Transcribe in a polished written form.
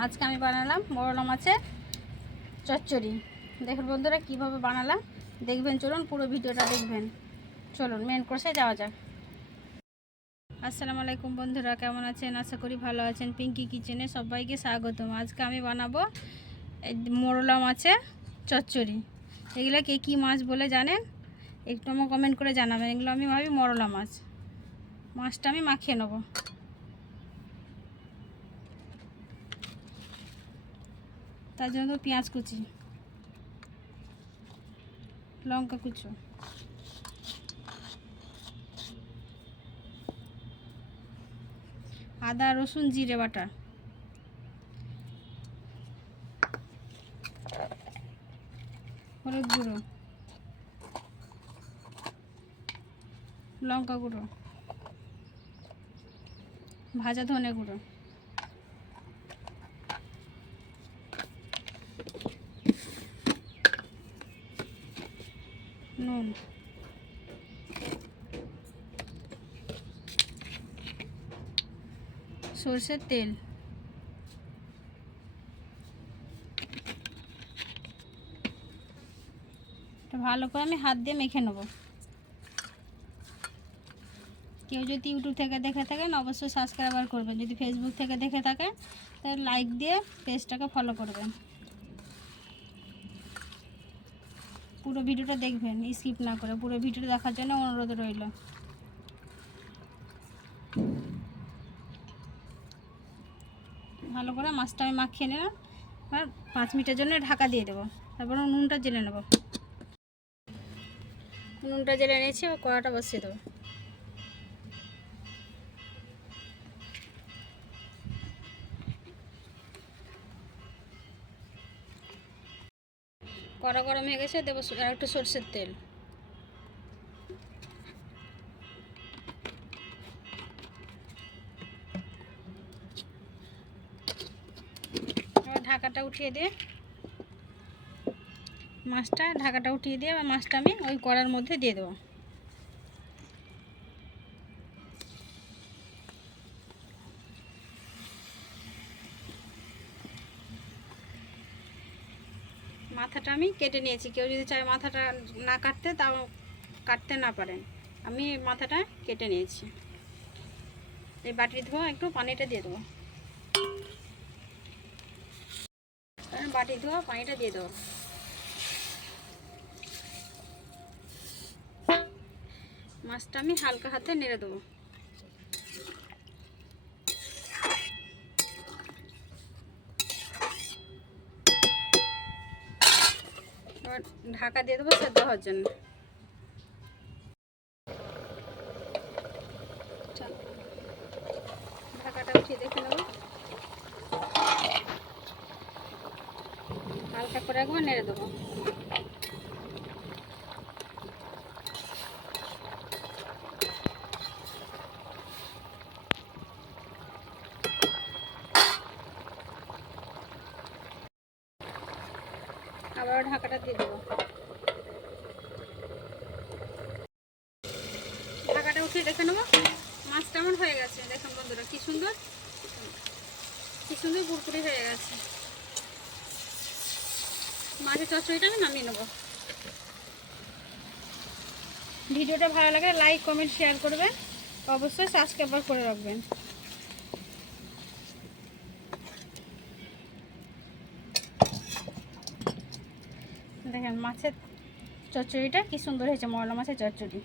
আজকে আমি বানালাম মরলা মাছের চচ্চড়ি। দেখুন বন্ধুরা কিভাবে বানালাম, দেখবেন। চলুন পুরো ভিডিওটা দেখবেন। চলুন মেন কোর্সে যাওয়া যাক। আসসালামু আলাইকুম বন্ধুরা, কেমন আছেন? আশা করি ভালো আছেন। পিঙ্কি কিচেনে সবাইকে স্বাগতম। আজকে আমি বানাবো এই মরলা মাছের চচ্চড়ি। এগুলো কে কী মাছ বলে জানেন একটু আমার কমেন্ট করে জানাবেন। এগুলো আমি ভাবি মরলা মাছ। মাছটা আমি মাখিয়ে নেব। তার জন্য পেঁয়াজ কুচি, লঙ্কা কুচো, আদা রসুন জিরে বাটা, হলুদ গুঁড়ো, লঙ্কা গুঁড়ো, ভাজা ধনে গুঁড়ো, নুন, সরষের তেল, ভালো করে আমি হাত দিয়ে মেখে নেব। কেউ যদি ইউটিউব থেকে দেখে থাকেন অবশ্যই সাবস্ক্রাইব করবেন। যদি ফেসবুক থেকে দেখে থাকেন তাহলে লাইক দিয়ে পেজটাকে ফলো করবেন। পুরো ভিডিওটা দেখবেন, স্কিপ না করে পুরো ভিডিওটা দেখার জন্য অনুরোধ রইল। ভালো করে মাছটা আমি মাখিয়ে নিলাম। আর 5 মিনিটের জন্য ঢাকা দিয়ে দেবো। তারপর নুনটা জেলে নেব। নুনটা জেলে নিয়েছি, কড়াটা বসিয়ে দেবো। কড়া গরম হয়ে গেছে, দেবো একটু সরষের তেল। এবার ঢাকাটা উঠিয়ে দিয়ে ঢাকাটা উঠিয়ে দিয়ে আবার মাছটা আমি ওই কড়ার মধ্যে দিয়ে দেবো। মাথাটা আমি কেটে নিয়েছি। কেউ যদি চায় মাথাটা না কাটতে, তাও কাটতে না পারেন। আমি মাথাটা কেটে নিয়েছি। এই বাটির ধোয়া একটু পানিটা দিয়ে দেবো। বাটি ধোয়া পানিটা দিয়ে দেবো। মাছটা আমি হালকা হাতে নেড়ে দেবো। এবার ঢাকা দিয়ে দেবো সেদ্ধ হওয়ার জন্য। ঢাকাটা উঠিয়ে দেখে নেব। হালকা করে একবার নেড়ে দেবো। আবার ঢাকাটা দিয়ে দেবো। ঢাকাটা উঠিয়ে দেখে নেবো। মাছটা আমার হয়ে গেছে। দেখুন বন্ধুরা কি সুন্দর পুরপুরি হয়ে গেছে। মাছের চচ্চড়িটা আমি নামিয়ে নেবো। ভিডিওটা ভালো লাগে লাইক কমেন্ট শেয়ার করবেন, অবশ্যই সাবস্ক্রাইব করে রাখবেন। দেখেন মাছের চচ্চড়িটা কি সুন্দর হয়েছে, মরলা মাছের চচ্চড়ি।